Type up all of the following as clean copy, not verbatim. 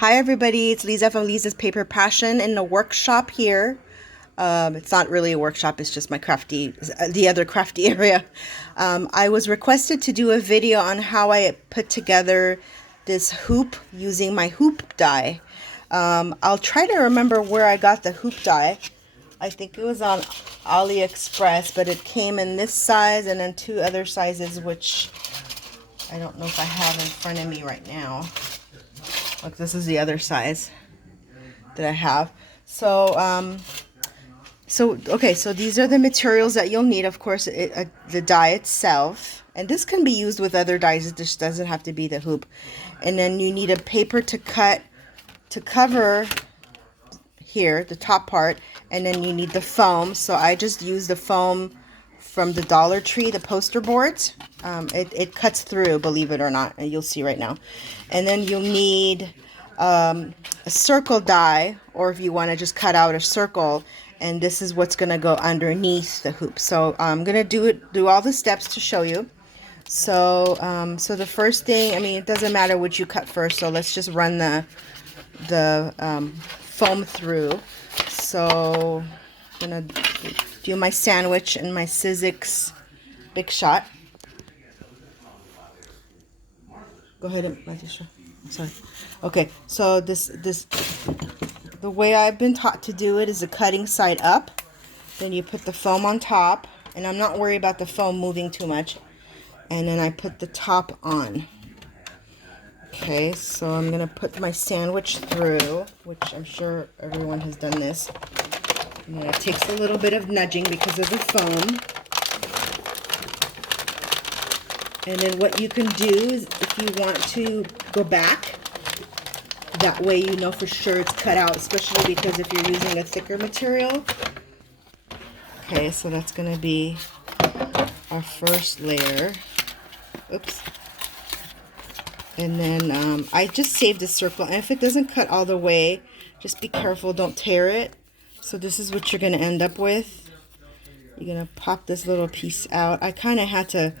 Hi everybody, it's Lisa from Lisa's Paper Passion in the workshop here. It's not really a workshop, it's just my the other crafty area. I was requested to do a video on how I put together this hoop using my hoop die. I'll try to remember where I got the hoop die. I think it was on AliExpress, but it came in this size and then two other sizes, which I don't know if I have in front of me right now. Look, this is the other size that I have. So, okay, so these are the materials that you'll need. Of course, the die itself, and this can be used with other dies. It just doesn't have to be the hoop. And then you need a paper to cut to cover here, the top part, and then you need the foam. So I just use the foam from the Dollar Tree, the poster boards. It cuts through, believe it or not, and you'll see right now. And then you'll need a circle die, or if you want to just cut out a circle, and this is what's going to go underneath the hoop. So I'm going to do all the steps to show you. So so the first thing, I mean, it doesn't matter which you cut first, so let's just run the foam through. So I'm going to do my sandwich and my Sizzix Big Shot. Go ahead and I'm sorry. Okay, so the way I've been taught to do it is the cutting side up. Then you put the foam on top, and I'm not worried about the foam moving too much. And then I put the top on. Okay, so I'm gonna put my sandwich through, which I'm sure everyone has done this. And it takes a little bit of nudging because of the foam. And then what you can do is, if you want to go back, that way you know for sure it's cut out, especially because if you're using a thicker material. Okay, so that's going to be our first layer. Oops. And then I just saved a circle, and if it doesn't cut all the way, just be careful, don't tear it. So this is what you're going to end up with. You're going to pop this little piece out. I kind of had to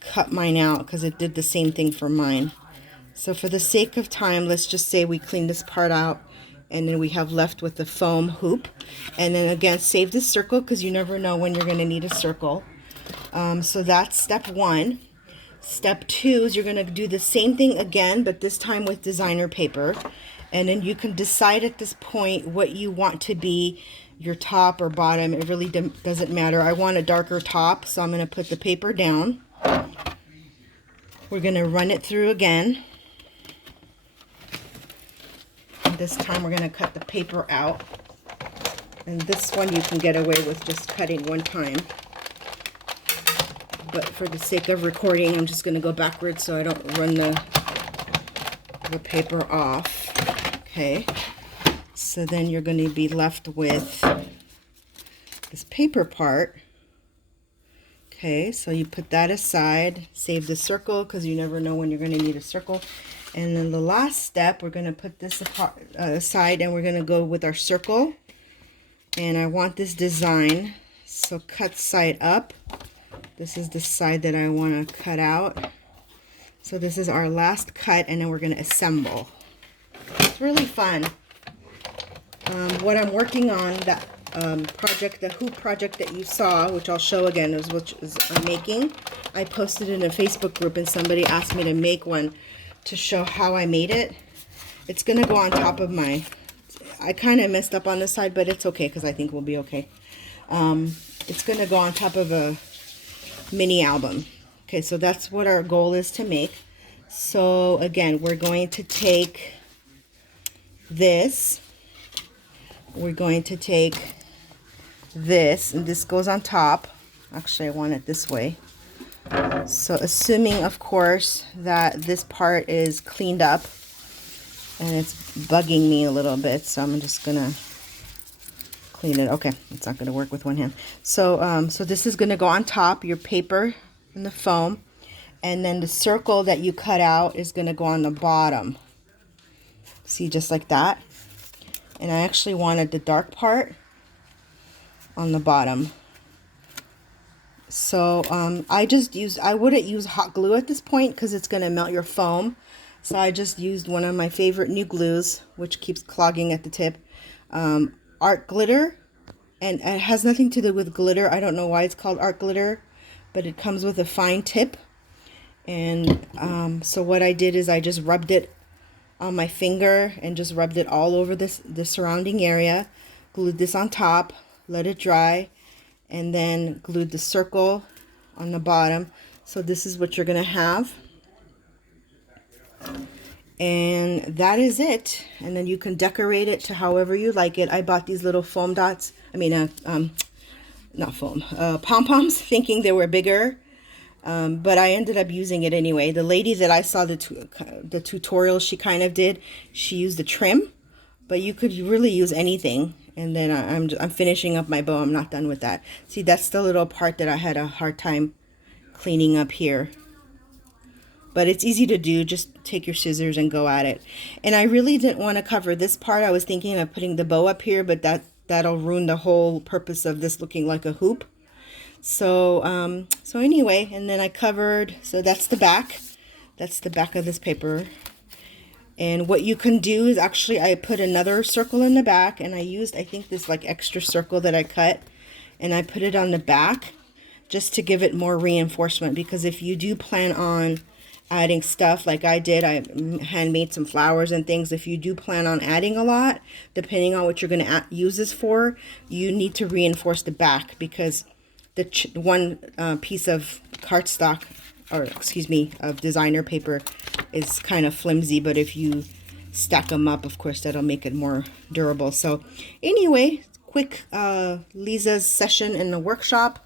cut mine out because it did the same thing for mine. So for the sake of time, let's just say we clean this part out, and then we have left with the foam hoop. And then again, save this circle because you never know when you're going to need a circle. So that's step one. Step two is you're going to do the same thing again, but this time with designer paper. And then you can decide at this point what you want to be your top or bottom. It really doesn't matter. I want a darker top, so I'm going to put the paper down. We're going to run it through again. And this time we're going to cut the paper out. And this one you can get away with just cutting one time. But for the sake of recording, I'm just going to go backwards so I don't run the paper off. Okay. So then you're going to be left with this paper part. Okay, so you put that aside, save the circle because you never know when you're going to need a circle. And then the last step, we're going to put this aside, and we're going to go with our circle. And I want this design, so cut side up. This is the side that I want to cut out. So this is our last cut, and then we're going to assemble. It's really fun. What I'm working on, that project, the hoop project that you saw, which I'll show again, which is I'm making. I posted in a Facebook group, and somebody asked me to make one to show how I made it. It's going to go on top of my, I kind of messed up on this side, but it's okay because I think we'll be okay. It's going to go on top of a mini album. Okay, so that's what our goal is to make. So again, we're going to take this. We're going to take this, and this goes on top. Actually, I want it this way. So assuming, of course, that this part is cleaned up, and it's bugging me a little bit, so I'm just gonna clean it. Okay, it's not gonna work with one hand. So so this is gonna go on top, your paper and the foam, and then the circle that you cut out is gonna go on the bottom. See, just like that. And I actually wanted the dark part on the bottom. So I wouldn't use hot glue at this point because it's going to melt your foam. So I just used one of my favorite new glues, which keeps clogging at the tip. Art glitter, and it has nothing to do with glitter. I don't know why it's called art glitter, but it comes with a fine tip. And so what I did is I just rubbed it on my finger and just rubbed it all over the surrounding area. Glued this on top, let it dry, and then glued the circle on the bottom. So this is what you're gonna have. And that is it. And then you can decorate it to however you like it. I bought these little foam dots. I mean, not foam, pom-poms, thinking they were bigger. But I ended up using it anyway. The lady that I saw the tutorial she kind of did, she used the trim, but you could really use anything. And then I'm finishing up my bow. I'm not done with that. See, that's the little part that I had a hard time cleaning up here. But it's easy to do. Just take your scissors and go at it. And I really didn't want to cover this part. I was thinking of putting the bow up here, but that'll ruin the whole purpose of this looking like a hoop. So so anyway, and then I covered, so that's the back. That's the back of this paper. And what you can do is actually I put another circle in the back, and I used, I think, this like extra circle that I cut, and I put it on the back just to give it more reinforcement, because if you do plan on adding stuff like I did, I handmade some flowers and things. If you do plan on adding a lot, depending on what you're going to use this for, you need to reinforce the back, because the one piece of cardstock, or excuse me, of designer paper is kind of flimsy, but if you stack them up, of course, that'll make it more durable. So anyway, quick Lisa's session in the workshop.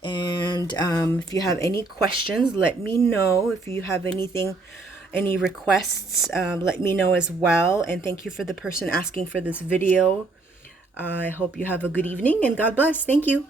And if you have any questions, let me know. If you have anything, any requests, let me know as well. And thank you for the person asking for this video. I hope you have a good evening, and God bless. Thank you.